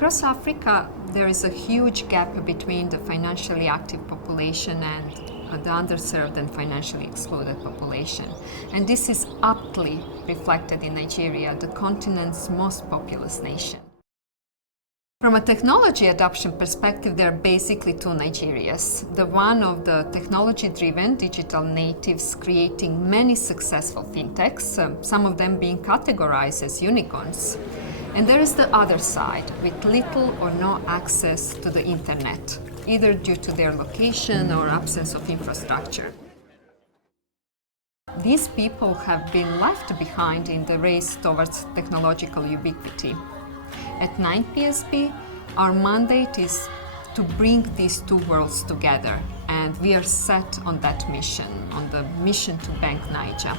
Across Africa, there is a huge gap between the financially active population and the underserved and financially excluded population. And this is aptly reflected in Nigeria, the continent's most populous nation. From a technology adoption perspective, there are basically two Nigerias. The one of the technology-driven digital natives creating many successful fintechs, some of them being categorized as unicorns. And there is the other side, with little or no access to the internet, either due to their location or absence of infrastructure. These people have been left behind in the race towards technological ubiquity. At 9PSB, our mandate is to bring these two worlds together, and we are set on that mission, on the mission to bank Niger.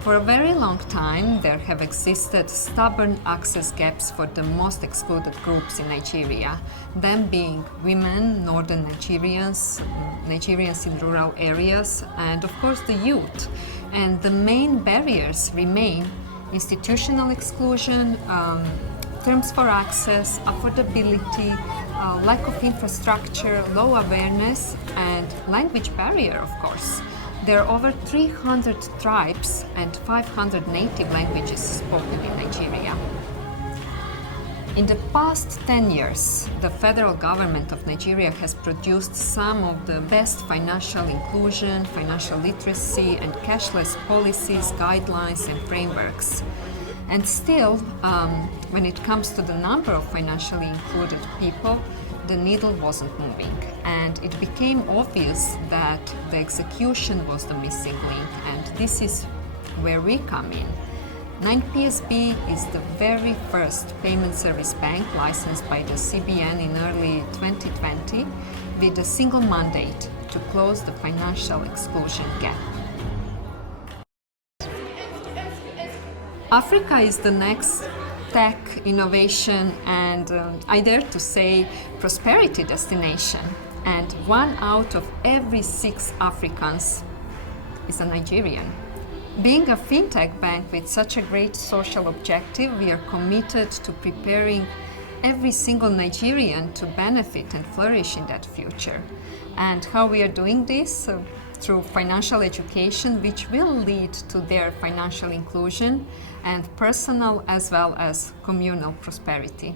For a very long time, there have existed stubborn access gaps for the most excluded groups in Nigeria, them being women, northern Nigerians, Nigerians in rural areas, and of course the youth. And the main barriers remain institutional exclusion, terms for access, affordability, lack of infrastructure, low awareness, and language barrier, of course. There are over 300 tribes and 500 native languages spoken in Nigeria. In the past 10 years, the federal government of Nigeria has produced some of the best financial inclusion, financial literacy, and cashless policies, guidelines, and frameworks. And still, when it comes to the number of financially included people, the needle wasn't moving. And it became obvious that the execution was the missing link, and this is where we come in. 9PSB is the very first payment service bank licensed by the CBN in early 2020 with a single mandate to close the financial exclusion gap. Africa is the next tech, innovation, and I dare to say prosperity destination. And 1 out of every 6 Africans is a Nigerian. Being a fintech bank with such a great social objective, we are committed to preparing every single Nigerian to benefit and flourish in that future. And how we are doing this? Through financial education, which will lead to their financial inclusion and personal as well as communal prosperity.